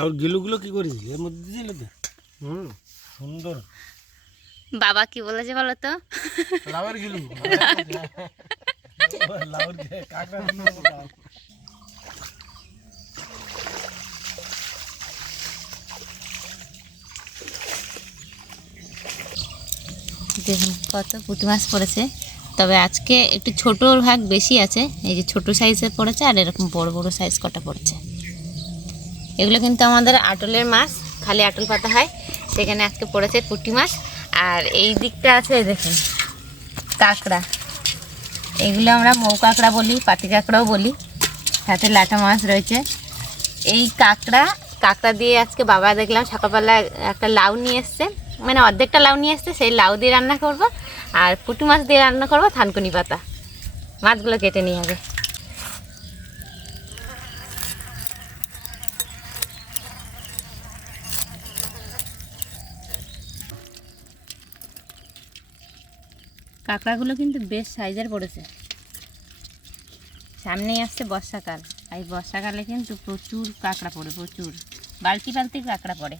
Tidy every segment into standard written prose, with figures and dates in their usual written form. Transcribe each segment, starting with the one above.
আর গিলুগুলো কি করেছিস এর মধ্যে দিয়েছিলে তো? সুন্দর। বাবা কি বলেছে বলো তো? লাউয়ের গিলু। লাউয়ের কাঁকড়া গিলু। দেখুন কত পুঁটি মাছ পড়েছে, তবে আজকে একটু ছোটোর ভাগ বেশি আছে। এই যে ছোটো সাইজের পড়েছে আর এরকম বড় বড় সাইজ কটা পড়েছে। এগুলো কিন্তু আমাদের আটলের মাছ, খালি আটল পাতা হয়, সেখানে আজকে পড়েছে পুঁটি মাছ। আর এই দিকটা আছে দেখুন কাঁকড়া, এগুলো আমরা মৌ কাঁকড়া বলি, পাতি কাঁকড়াও বলি, সাথে লাটা মাছ রয়েছে। এই কাঁকড়া দিয়ে আজকে বাবা দেখলাম সকালবেলা একটা লাউ নিয়ে এসছে, মানে অর্ধেকটা লাউ নিয়ে এসছে, সেই লাউ দিয়ে রান্না করব। আর পুঁটি মাছ দিয়ে রান্না করব থানকুনি পাতা। মাছগুলো কেটে নিয়ে হবে। কাঁকড়াগুলো কিন্তু বেশ সাইজের পড়েছে। সামনেই আসছে বর্ষাকাল, এই বর্ষাকালে কিন্তু প্রচুর কাঁকড়া পড়ে, প্রচুর বালতি বালতি কাঁকড়া পড়ে।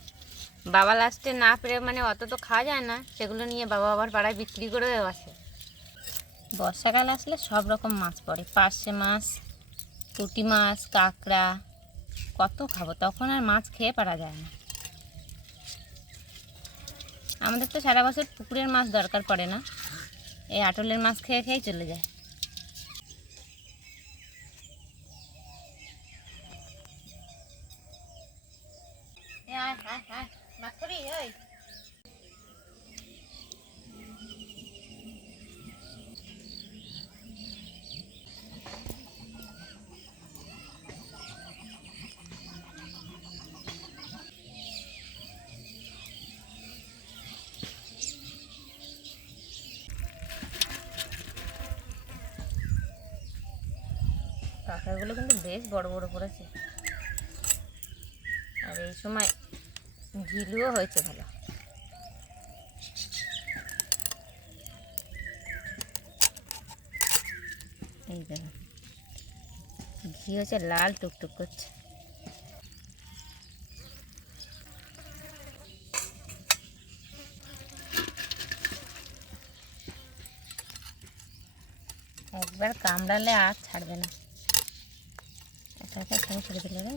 বাবা লাস্টে না পেরে, মানে অত তো খাওয়া যায় না, সেগুলো নিয়ে বাবা আবার পাড়ায় বিক্রি করেও আসে। বর্ষাকাল আসলে সব রকম মাছ পড়ে, পার্শে মাছ, পুঁটি মাছ, কাঁকড়া, কত খাবো, তখন আর মাছ খেয়ে পারা যায় না। আমাদের তো সারা বছর পুকুরের মাছ দরকার পড়ে না, এই আটলের মাছ খেয়ে খেয়েই চলে যায়। কাঁকড়াগুলো কিন্তু বেশ বড় বড় পড়েছে, আর এই সময় ঝিলুও হয়েছে ভালো। এই দেখো ঘি হচ্ছে লাল টুকটুক করছে। একবার কামড়ালে আর ছাড়বে না, একা একা সঙ্গে ছেড়ে দিলে রে।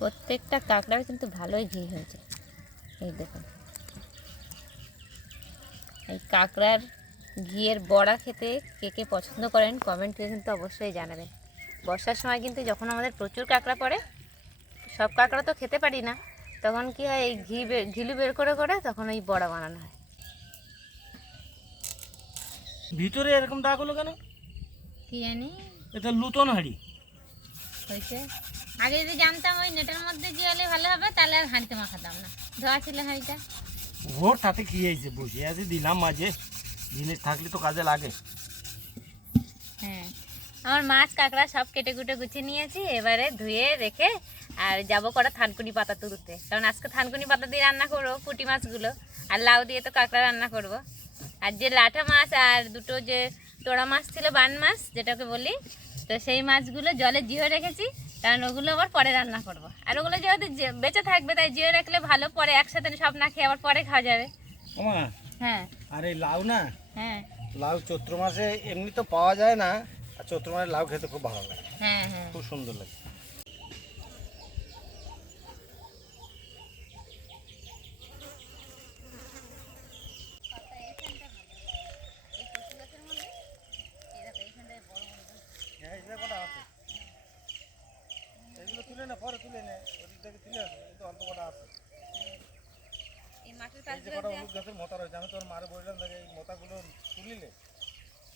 প্রত্যেকটা কাঁকড়ার কিন্তু ভালোই ঘি হয়েছে। এই দেখুন, এই কাঁকড়ার ঘিয়ের বড়া খেতে কে কে পছন্দ করেন কমেন্ট করে কিন্তু অবশ্যই জানাবেন। বর্ষার সময় কিন্তু যখন আমাদের প্রচুর কাঁকড়া পড়ে, সব কাঁকড়া তো খেতে পারি না, তখন কি হয় এই ঘিলু বের করে করে তখন ওই বড়া বানানো হয়। ভিতরে এরকম দাগ হলো কেন কি জানি, এটা লুতন হাঁড়ি হয়েছে। আগে যদি জানতাম ওই নেটের মধ্যে দিয়ে হলে ভালো হবে, তাহলে আর হাঁড়িতে মাখাতাম না, ধোয়া ছিল হাঁড়িটা। ওর তাতে কি হয়েছে, বসে আছে দিলাম মাঝে, জিনিস থাকলে তো কাজে লাগে। হ্যাঁ, আমার মাছ কাঁকড়া সব কেটে কুটে গুছিয়ে নিয়েছি, এবারে ধুয়ে রেখে আর যাবো কটা থানকুনি পাতা তুলতে, কারণ আজকে থানকুনি পাতা দিয়ে রান্না করবো পুঁটি মাছগুলো, আর লাউ দিয়ে তো কাঁকড়া রান্না করব। আর যে লাঠা মাছ আর দুটো যে তোড়া মাছ ছিল, বান মাছ যেটাকে বলি, তো সেই মাছগুলো জলে জিয়ে রেখেছি, কারণ ওগুলো আবার পরে রান্না করব। আর ওগুলো যেহেতু বেঁচে থাকবে, তাই জিয়ে রাখলে ভালো, পরে একসাথে সব না খেয়ে আবার পরে খাওয়া যাবে। ওমা, হ্যাঁ আর এই লাউ না, হ্যাঁ লাউ চৈত্র মাসে এমনি তো পাওয়া যায় না, আর চৈত্র মাসে লাউ খেতে খুব ভালো লাগে, হ্যাঁ হ্যাঁ খুব সুন্দর লাগে। এগুলো তুলে না, পরে তুলে নে, ওদিক থেকে তুলে আসে, কিন্তু অল্প কটা আছে। এই মাটির এই যে কটা হলুদ গাছের মোতা রয়েছে, আমি তোর মারে বললাম তাকে এই মোতাগুলো তুলিলে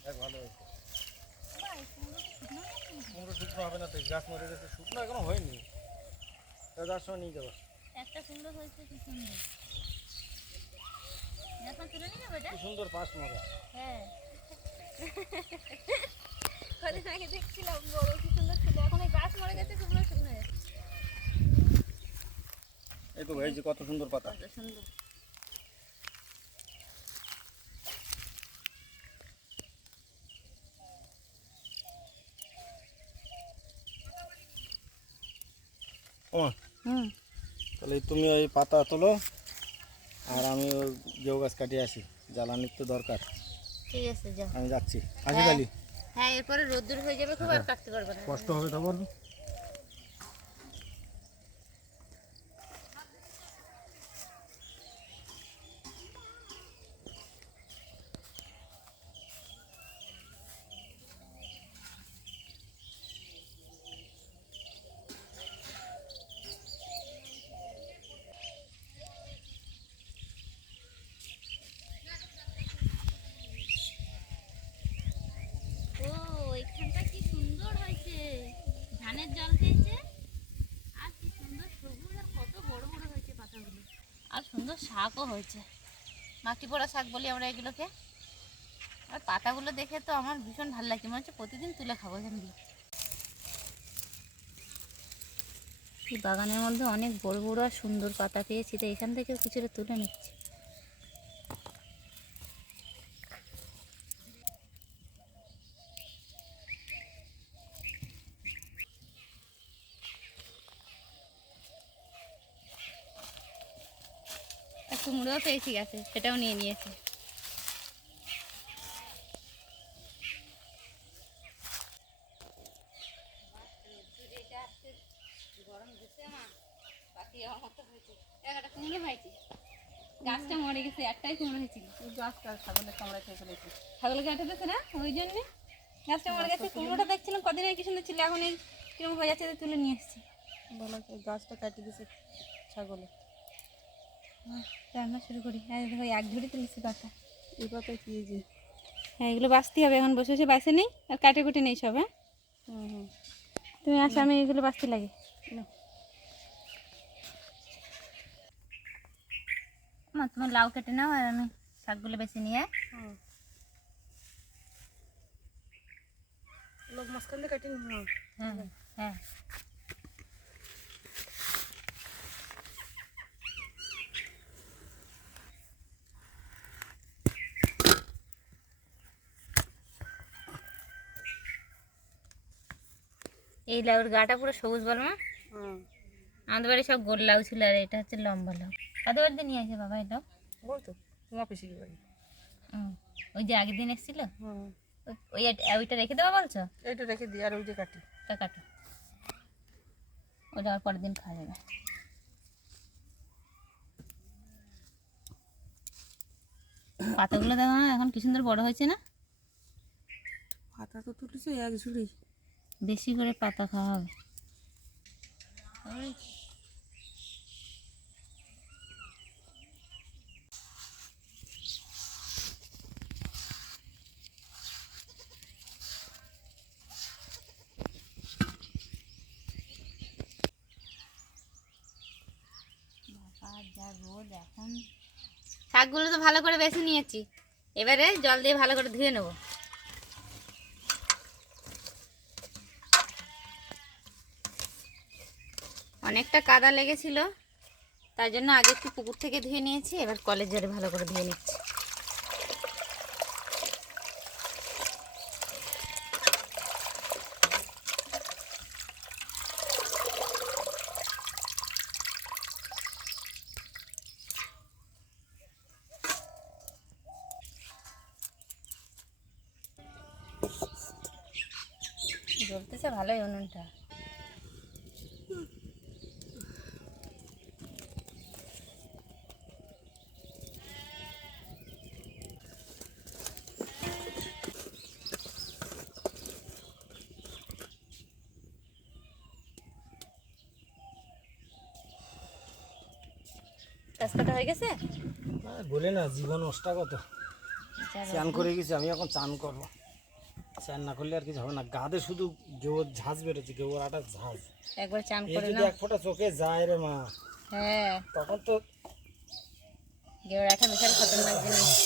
দেখ ভালো হয়েছে। কুমড়ো শুকনো হবে না তো, গাছ মরে গেছে, শুকনো এখনো হয়নি, যার সময় নিয়ে যাবো। একটা সুন্দর হয়েছে, কি সুন্দর, এখন তুলে নিয়ে যাবো এটা। কি সুন্দর পাঁচ মরা। হ্যাঁ, কদিন আগে দেখছিলাম বড়, কি সুন্দর ছিল, এখন এই গাছ মরে গেছে, শুকনো শুকনো হয়েছে। এই তো এই যে কত সুন্দর পাতা, কত সুন্দর। ও হুম, তাহলে তুমি ওই পাতা তোলো আর আমি ওই গেউ গাছ কাটিয়ে আসি, জ্বালানির তো দরকার। ঠিক আছে যাও। আমি যাচ্ছি, আসি হ্যাঁ তাহলে। হ্যাঁ, এরপরে রোদ্দুর হয়ে যাবে খুব, আর কাটতে পারবে না। কষ্ট হবে তখন। ও, এখানটা কি সুন্দর হয়েছে, ধানের জল খেয়েছে, আর কি সুন্দর সবুজ, আর কত বড় বড় হয়েছে পাতাগুলো, আর সুন্দর শাকও হয়েছে। মাটি পোড়া শাক বলি আমরা এগুলোকে। আর পাতাগুলো দেখে তো আমার ভীষণ ভালো লাগছে, মনে হচ্ছে প্রতিদিন তুলে খাবো এখান দিয়ে। এই বাগানের মধ্যে অনেক বড় বড় আর সুন্দর পাতা পেয়েছি, তো এখান থেকেও কিছুটা তুলে নিচ্ছি। আর কুমড়োও পেয়েছি গাছে, সেটাও নিয়ে নিয়েছি। গরম দিচ্ছে মা, বাকি আমার মতো হয়েছে। একটা কুমড়ো হয়েছে, গাছটা মরে গেছে, একটাই কুমড়ো হয়েছিল। গাছটা ছাগলের কামড়ায় খেয়ে ফেলেছে। ছাগলকে কাটে দিচ্ছে না, ওই জন্যে গাছটা মরে গেছে। কুমড়োটা দেখছিলাম কদিন আগে কি সুন্দর ছিল, এখন এই কিরকম হয়ে যাচ্ছে, তো তুলে নিয়ে এসেছি। বলা যায় গাছটা কাটিয়ে দিয়েছে ছাগলে। রান্না শুরু করি। হ্যাঁ দেখো, এক ঝুড়ি তুলেছি পাতা। এই পাতায় কি যে হ্যাঁ, এগুলো বাছতে হবে, এখন বসে বসে বাছে নেই, আর কাটে কুটে নেই সব। হ্যাঁ, হুম। তুমি আসো, আমি এগুলো বাছতে লাগে। নাও। মা, তোমার লাউ কেটে নাও, আর আমি শাকগুলো বেছে নিয়ে। হুম। লোক মাঝখান দিয়ে কাটিয়ে নিও। হ্যাঁ হ্যাঁ, এই লাউর গাটা পুরো সবুজ বল মা। হুম। আমাদের বাড়ি সব গোল লাউ ছিল, আর এটা হচ্ছে লম্বা লাউ। কাদের বাড়িতে নিয়ে আসে বাবা এটা? ওই তো তোমার পিছিয়ে বাড়ি। ওই যে আগের দিন এসেছিল, হুম। ওইটা রেখে দেওয়া বলছো? এইটা রেখে দিই আর ওই যে কাটি। তা কাটো, ওটা আর পরের দিন খাওয়া যাবে। পাতাগুলো দেখো না, এখন কি সুন্দর বড় হয়েছে না। পাতা তো তুলেছে এক ঝুড়ি। বেশি করে পাতা খাওয়া হবে। বাবা, যা রোদ এখন। শাকগুলো তো ভালো করে বেছে নিয়েছি, এবারে জল দিয়ে ভালো করে ধুয়ে নেব। অনেকটা কাদা লেগেছিল, তার জন্য আগে একটু পুকুর থেকে ধুয়ে নিয়েছি, এবার কলের জলে ভালো করে ধুয়ে নিচ্ছি। জ্বলতেছে ভালোই উনুনটা। গাছ কাটা হয়ে গেছে। বলে না জীবন নষ্ট কত। চান করে গেছি, আমি এখন চান করবো। চান না করলে আর কিছু হবে না। গাদে শুধু গেউর ঝাঁজ বেরোচ্ছে, গেউর আটা ঝাঁজ। একবার চান এ করে যদি না। এক ফোঁটা চোখে যায় রে মা, হ্যাঁ, তখন তো গেউর আঠা বিশাল খতরনাক জিনিস।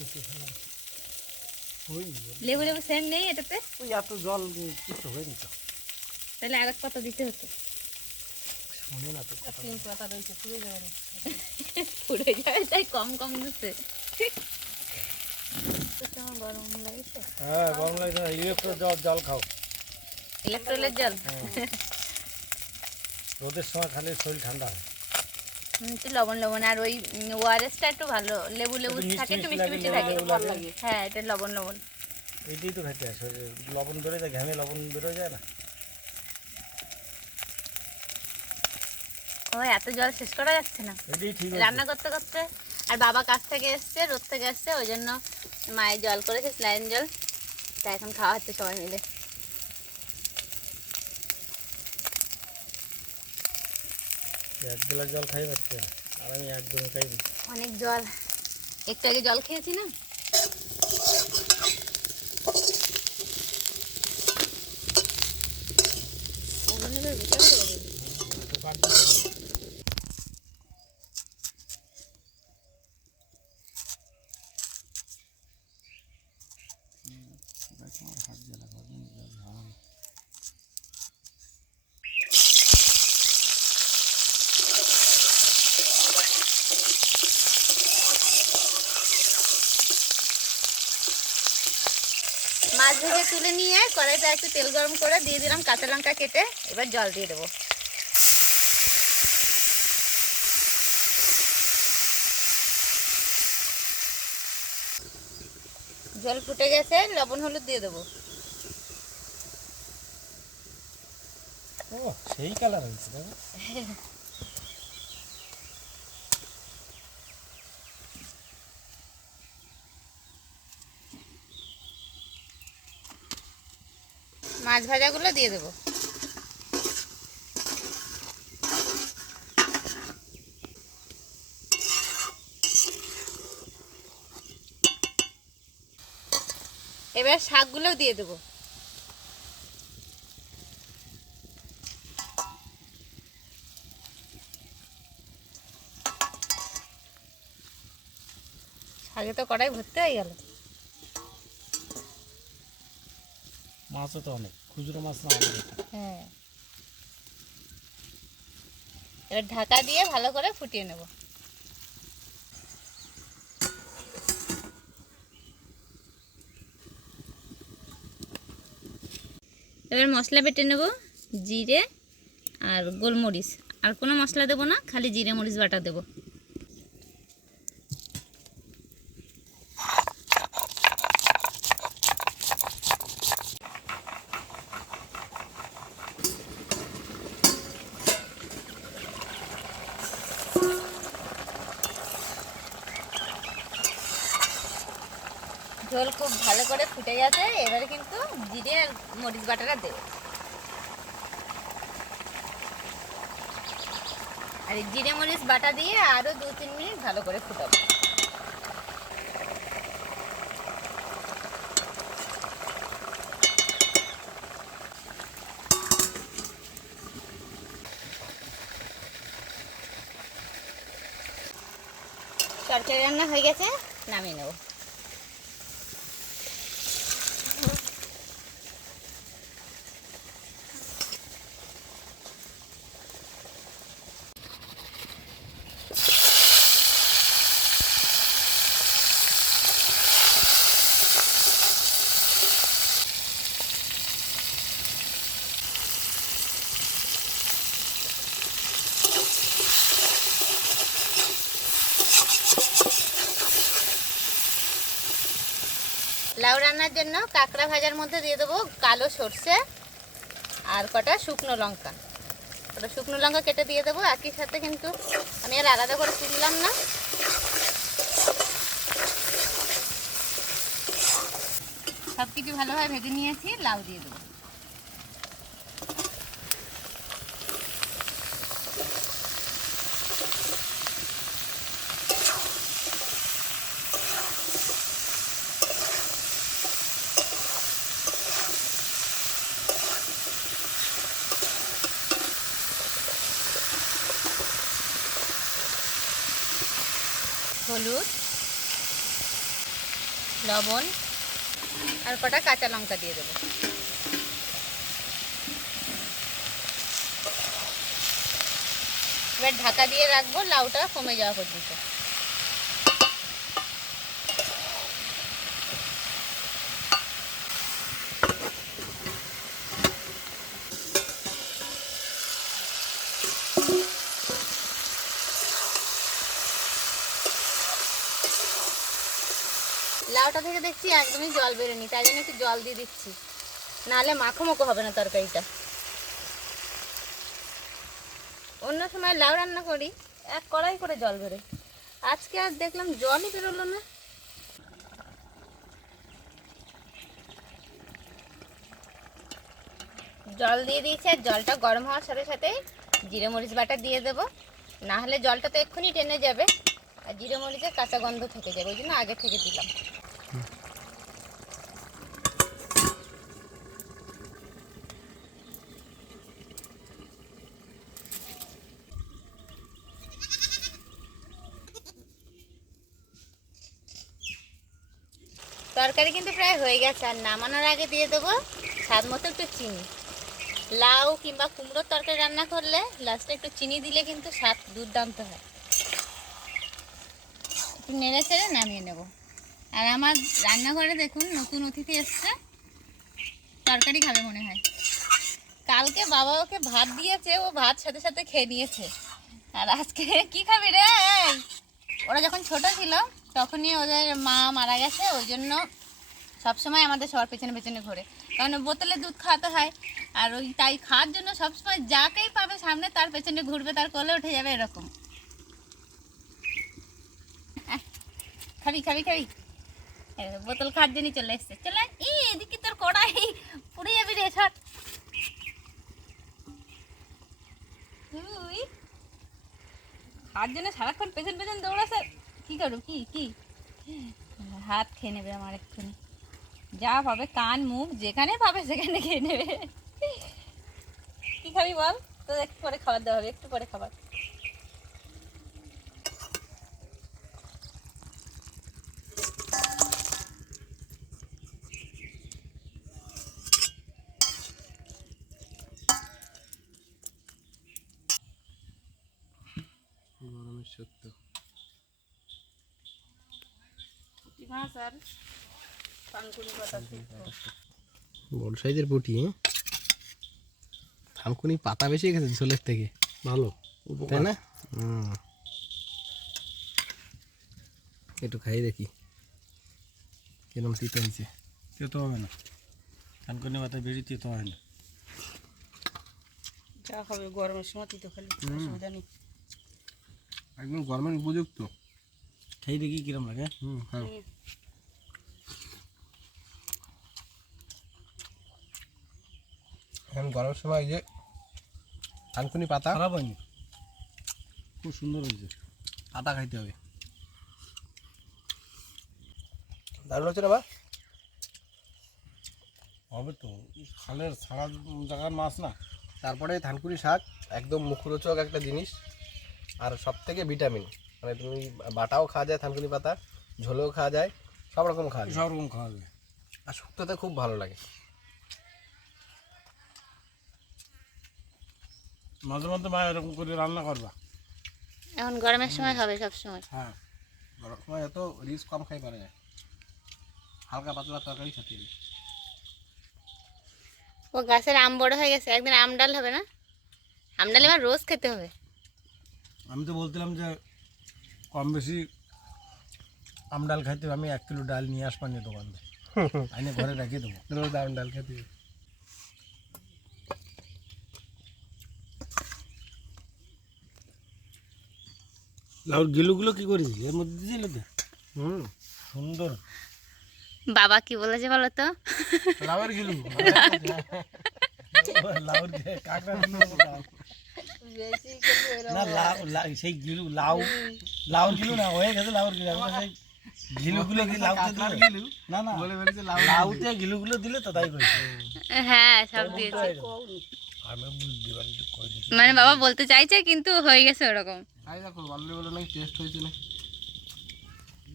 কিছু ফেলাম হয়নি লেবু লেবু সেন্ট নেই এটাতে? ওই এত জল কিছু হয়নি তো তাহলে আর এক পাতা দিতে হতো। শোনে না তো কথা পাতা রয়েছে পুড়ে যাবে না। পুড়ে যাবে তাই কম কম দিতে। আমার গরম লাগছে। হ্যাঁ গরম লাগছে না ইলেকট্রো জল খাও ইলেকট্রলের জল। রোদের সময় খালি শরীর ঠান্ডা হয় একটু লবণ লবণ আর ওই ওআরএসটা একটু ভালো লেবু লেবু একটু মিষ্টি থাকে একটু মিষ্টি মিষ্টি লাগে, মিষ্টি থাকে। লেবু লাগে। হ্যাঁ এটা লবণ লবণ। এইটাই তো খাইতে আসে লবণ বেরোয় যায় ঘামে লবণ বেরোয় যায় না ও এত জল শেষ করা যাচ্ছে না এটাই ঠিক রান্না করতে করতে। আর বাবা কাছ থেকে এসছে রোদ থেকে এসছে ওই জন্য মায়ের জল করেছে স্লাইন জল, তা এখন খাওয়া হচ্ছে সবাই মিলে। এক গ্লাস জল খাই পাচ্ছে আর আমি একদমই খাইনি অনেক জল, একটু আগে জল খেয়েছি না। মাছ ভেজে তুলে নিয়ে কড়াইতে একটু তেল গরম করে দিয়ে দিলাম কাঁচা লঙ্কা কেটে, এবার জল দিয়ে দেবো। জল ফুটে গেছে, লবণ হলুদ দিয়ে দেবো। ও সেই কালার হয়েছে দেখো মাছ ভাজাগুলো দিয়ে দেবো। এবার শাকগুলোও দিয়ে দেবো। শাকে তো কড়াই ভর্তি হয়ে গেল। মাছও তো অনেক খুচরো মাছ না অনেক হ্যাঁ, এবার ঢাকা দিয়ে ভালো করে ফুটিয়ে নেব। এবার মশলা বেটে নেব, জিরে আর গোলমরিচ, আর কোনো মশলা দেবো না, খালি জিরে মরিচ বাটা দেবো। ঝোল খুব ভালো করে ফুটে গেছে, এবারে কিন্তু জিরে আর মরিচ বাটাটা দেবো। আর এই জিরে মরিচ বাটা দিয়ে আরও 2-3 মিনিট ভালো করে ফুটাবো। তরকারি রান্না হয়ে গেছে, নামিয়ে নেব। লাউ রান্নার জন্য কাঁকড়া ভাজার মধ্যে দিয়ে দেবো কালো সর্ষে আর কটা শুকনো লঙ্কা। কটা শুকনো লঙ্কা কেটে দিয়ে দেবো একই সাথে, কিন্তু আমি আর আলাদা করে তুললাম না। সব কিছু ভালোভাবে ভেজে নিয়েছি, লাউ দিয়ে দেবো। হলুদ, লবণ আর কটা কাঁচা লঙ্কা দিয়ে দেবো। এবার ঢাকা দিয়ে রাখবো লাউটা কমে যাওয়া পর্যন্ত। লাউটা থেকে দেখছি একদমই জল বেরোনি, তাই জন্য একটু জল দিয়ে দিচ্ছি, নাহলে মাখো মাখো হবে না তরকারিটা। অন্য সময় লাউ রান্না করি এক কড়াই করে জল বেরোয়, আজকে আর দেখলাম জলই বেরোলো না। জল দিয়ে দিয়েছি, আর জলটা গরম হওয়ার সাথে সাথে জিরে মরিচ বাটা দিয়ে দেবো, না হলে জলটা তো এক্ষুনি টেনে যাবে আর জিরে মরিচের কাঁচা গন্ধ থেকে যাবে, ওই জন্য আগে থেকে দিলাম। তরকারি কিন্তু প্রায় হয়ে গেছে, আর নামানোর আগে দিয়ে দেবো স্বাদ মতো একটু চিনি। লাউ কিংবা কুমড়োর তরকারি রান্না করলে লাস্টে একটু চিনি দিলে কিন্তু স্বাদ দুর্দান্ত হয়। একটু নেড়ে চেড়ে নামিয়ে নেব। আর আমার রান্নাঘরে দেখুন নতুন অতিথি এসছে, তরকারি খাবে মনে হয়। কালকে বাবা ওকে ভাত দিয়েছে, ও ভাত সাথে সাথে খেয়ে নিয়েছে, আর আজকে কি খাবি রে? ওরা যখন ছোট ছিল তখনই ওদের মা মারা গেছে, ওই জন্য সবসময় আমাদের সবার পেছনে পেছনে ঘোরে, কারণ বোতলে দুধ খাওয়াতে হয়, আর ওই তাই খাওয়ার জন্য সবসময় যাকেই পাবে সামনে তার পেছনে ঘুরবে, তার কোলে উঠে যাবে এরকম। খাবি খাবি খাবি, বোতল খাওয়ার জন্যই চলে এসছে। চলে এদিকে তোর কড়াই পুড়ে যাবি রে, ছট। তুই খাওয়ার জন্য সারাক্ষণ পেছন পেছন দৌড়াছে, কি করবো? কি হাত খেয়ে নেবে আমার এক্ষুনি, যা পাবে কান মুখ যেখানে পাবে সেখানে খেয়ে নেবে। কি খাবি বল? তো একটু পরে খাবার দেওয়া হবে, একটু পরে খাবার। গরমের সত্য বড় সাইজের পুঁটি, থানকুনি পাতা বেশি গেছে ঝোলের থেকে, ভালো তাই না? একটু খাই দেখি কিরম তিতে হয়েছে। তেতো হবে না, থানকুনি পাতা বেশি তেতো হয় না। যা খাবে গরমের সময় তো খালি অসুবিধা নেই। একদম গরমের উপযুক্ত। খেয়ে দেখি কিরম লাগে। হ্যাঁ এখন গরমের সময় যে থানকুনি পাতা খারাপ হয়নি, খুব সুন্দর হয়েছে। পাতা খাইতে হবে, দারুণ হচ্ছে না বা? হবে তো, খালের সারা জায়গার মাছ না। তারপরে থানকুনি শাক একদম মুখরোচক একটা জিনিস, আর সব থেকে ভিটামিন, মানে তুমি বাটাও খাওয়া যায় থানকুনি পাতা, ঝোলেও খাওয়া যায়, সব রকম খাওয়া যায়, সব রকম খাওয়া যায়। আর শুক্তোতে খুব ভালো লাগে। মাঝে মধ্যে মা এরকম করে রান্না করবা। এখন গরমের সময় হবে সব সময়। হ্যাঁ গরম সময় এত রিচ কম খাই পারা যায়, হালকা পাতলা তরকারি সাথে। ও গাছের আম বড় হয়ে গেছে, একদিন আম ডাল হবে না? আম ডাল এবার রোজ খেতে হবে। আমি তো বলছিলাম যে কম বেশি আম ডাল খাইতে হবে, আমি 1 কিলো ডাল নিয়ে আসবানি দোকান থেকে, আইনে ঘরে রেখে দেবো। রোজ আম ডাল খেতে হবে। লাউর গিলুগুলো কি করেছিস এর মধ্যে দিয়েছিল তো? সুন্দর। বাবা কি বলেছে বলো তো? লাউয়ের গিলু, লাউর কাঁকড়া না, সেই গিলু লাউর গিলু না হয়ে গেছে, লাউর গিলু সেই গিলুগুলো কি লাউতে দিল? না না, লাউতে গিলুগুলো দিলে তো তাই করেছে। হ্যাঁ সব দিয়েছে, আমি বুঝতে পারি মানে বাবা বলতে চাইছে কিন্তু হয়ে গেছে ওরকম। খাই দেখো বললে বলে নাকি টেস্ট হয়েছে না।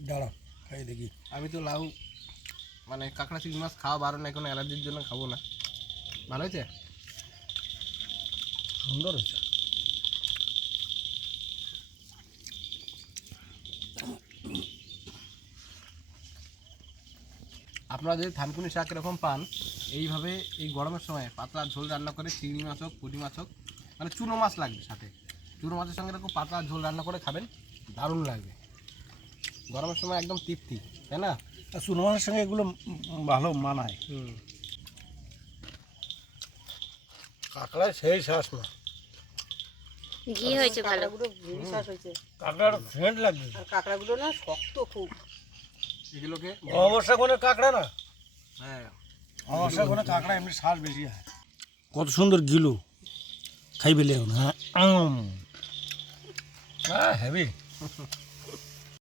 দাঁড়া খাই দেখি। আমি তো লাউ মানে কাঁকড়া চিংড়ি মাছ খাওয়া বারণ, এখন অ্যালার্জির জন্য খাবো না। ভালো হয়েছে? সুন্দর হয়েছে। আপনারা যদি থানকুনি শাক এরকম পান, এইভাবে এই গরমের সময় পাতলা ঝোল রান্না করে চিংড়ি মাছ হোক, পুঁটি মাছ হোক, মানে চুনো মাছ লাগবে সাথে, চুনো মাছের সঙ্গে এরকম পাতলা ঝোল রান্না করে খাবেন, দারুণ লাগবে। গরমের সময় একদম তৃপ্তি, তাই না? চুনো মাছের সঙ্গে এগুলো ভালো মানায়। কাঁকড়ায় সেই শ্বাস না, ঘি হয়েছে ভালো। কাঁকড়াগুলো হেভি শ্বাস হয়েছে। কাঁকড়ার সেন্ট লাগবে। আর কাঁকড়াগুলো না শক্ত খুব। এগুলোকে অবস্থা কোনো কাঁকড়া না, হ্যাঁ অবস্থা কোনো কাঁকড়া এমনি শ্বাস বেশি হয়। কত সুন্দর গিলু খাইবে এখন। হ্যাঁ হেভি।